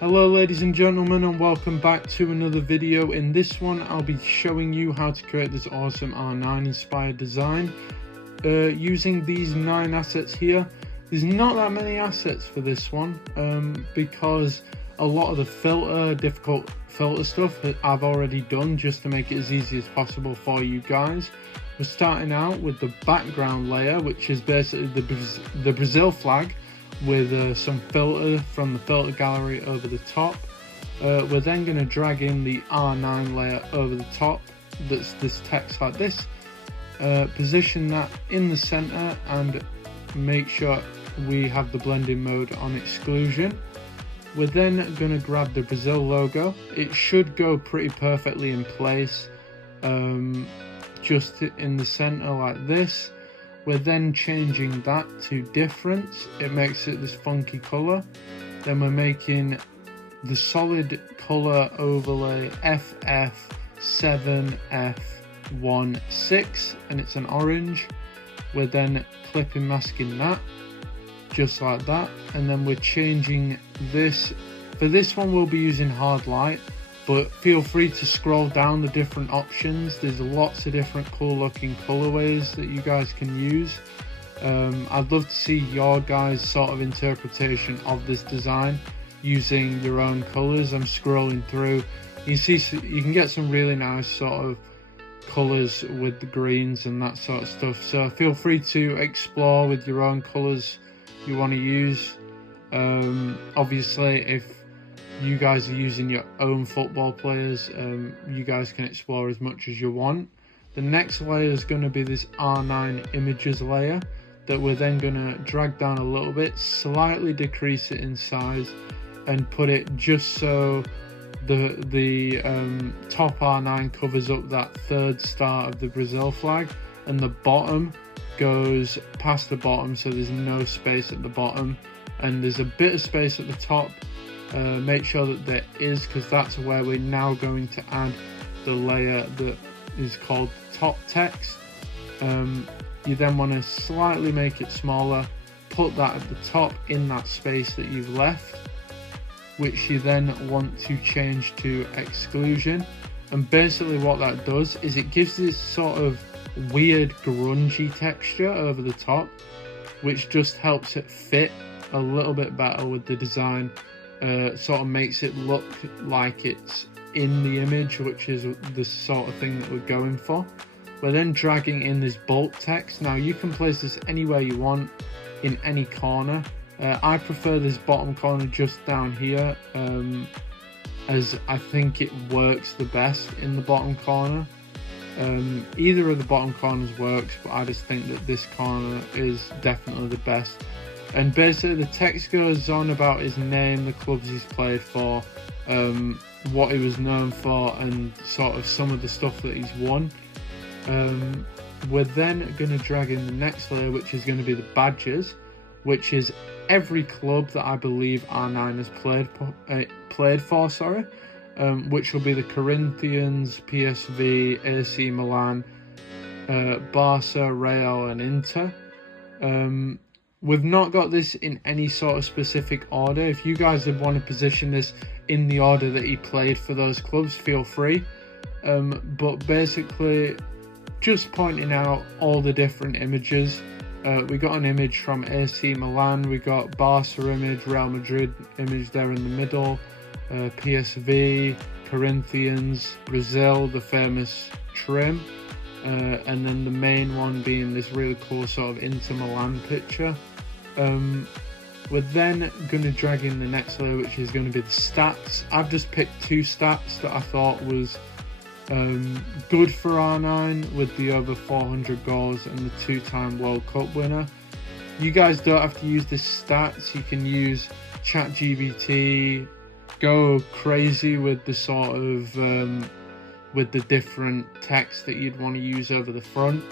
Hello ladies and gentlemen, and welcome back to another video. In this one I'll be showing you how to create this awesome R9 inspired design using these 9 assets here. There's not that many assets for this one because a lot of the difficult filter stuff I've already done just to make it as easy as possible for you guys. We're starting out with the background layer, which is basically the Brazil flag with some filter from the filter gallery over the top. We're then going to drag in the R9 layer over the top, that's this text like this, position that in the center and make sure we have the blending mode on exclusion. We're then going to grab the Brazil logo. It should go pretty perfectly in place, just in the center like this. We're then changing that to difference. It makes it this funky color. Then we're making the solid color overlay FF7F16 and it's an orange. We're then clipping masking that just like that, and then we're changing this. For this one we'll be using hard light, but feel free to scroll down the different options. There's lots of different cool looking colorways that you guys can use. I'd love to see your guys' sort of interpretation of this design using your own colors. I'm scrolling through. You can get some really nice sort of colors with the greens and that sort of stuff. So feel free to explore with your own colors you want to use. Obviously, if you guys are using your own football players, you guys can explore as much as you want. The next layer is going to be this R9 images layer that we're then going to drag down a little bit, slightly decrease it in size, and put it just so the top R9 covers up that third star of the Brazil flag, and the bottom goes past the bottom, so there's no space at the bottom, and there's a bit of space at the top. Make sure that there is, because that's where we're now going to add the layer that is called top text. You then want to slightly make it smaller, put that at the top in that space that you've left, which you then want to change to exclusion. And basically what that does is it gives this sort of weird grungy texture over the top, which just helps it fit a little bit better with the design. Sort of makes it look like it's in the image, which is the sort of thing that we're going for. We're then dragging in this bold text. Now you can place this anywhere you want, in any corner. I prefer this bottom corner just down here, as I think it works the best in the bottom corner. Either of the bottom corners works, but I just think that this corner is definitely the best. And basically the text goes on about his name, the clubs he's played for, what he was known for, and sort of some of the stuff that he's won. We're then going to drag in the next layer, which is going to be the badges, which is every club that I believe R9 has played for, which will be the Corinthians, PSV, AC Milan, Barca, Real and Inter. We've not got this in any sort of specific order. If you guys would want to position this in the order that he played for those clubs, feel free. But basically, just pointing out all the different images. We got an image from AC Milan, we got Barca image, Real Madrid image there in the middle, PSV, Corinthians, Brazil, the famous trim. And then the main one being this really cool sort of Inter Milan picture. We're then going to drag in the next layer, which is going to be the stats. I've just picked 2 stats that I thought was good for R9, with the over 400 goals and the 2-time World Cup winner. You guys don't have to use this stats. You can use ChatGPT, go crazy with the sort of with the different text that you'd want to use over the front.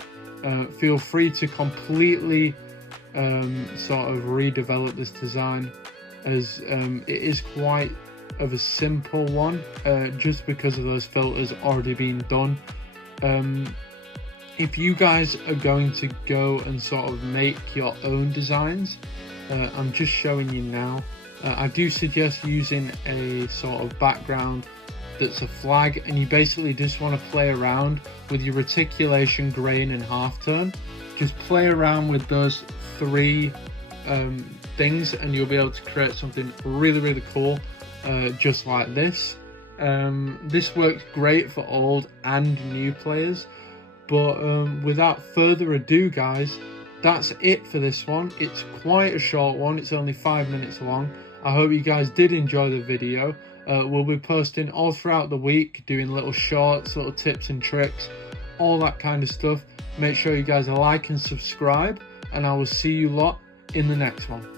Feel free to completely sort of redevelop this design, as it is quite of a simple one, just because of those filters already being done. If you guys are going to go and sort of make your own designs, I'm just showing you now, I do suggest using a sort of background that's a flag, and you basically just want to play around with your reticulation, grain and half-turn. Just play around with those three things and you'll be able to create something really cool, just like this. This works great for old and new players, but without further ado guys, that's it for this one. It's quite a short one, it's only 5 minutes long. I hope you guys did enjoy the video. We'll be posting all throughout the week, doing little shorts, little tips and tricks, all that kind of stuff. Make sure you guys like and subscribe, and I will see you lot in the next one.